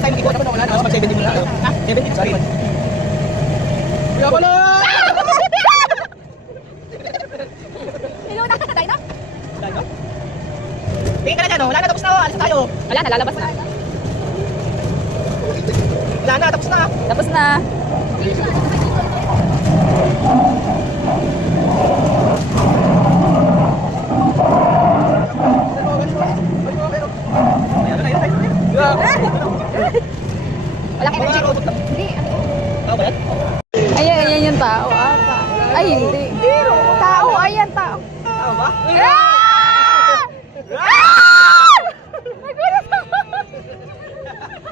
na tayo mag-ikot. Wala na. Pag 17 mo na. 17, sorry. Kaya pala! Nilunan ka na tayo, no? Tingin ka na dyan, wala na, tapos na, alis na tayo. Wala na, lalabas na. Wala na, tapos na. Tapos na. Walang energy. Hindi. Tao ba yan? Ayan yung tao. Ay, hindi. Tao, ayan, tao. Tao ba? Ah! Ah!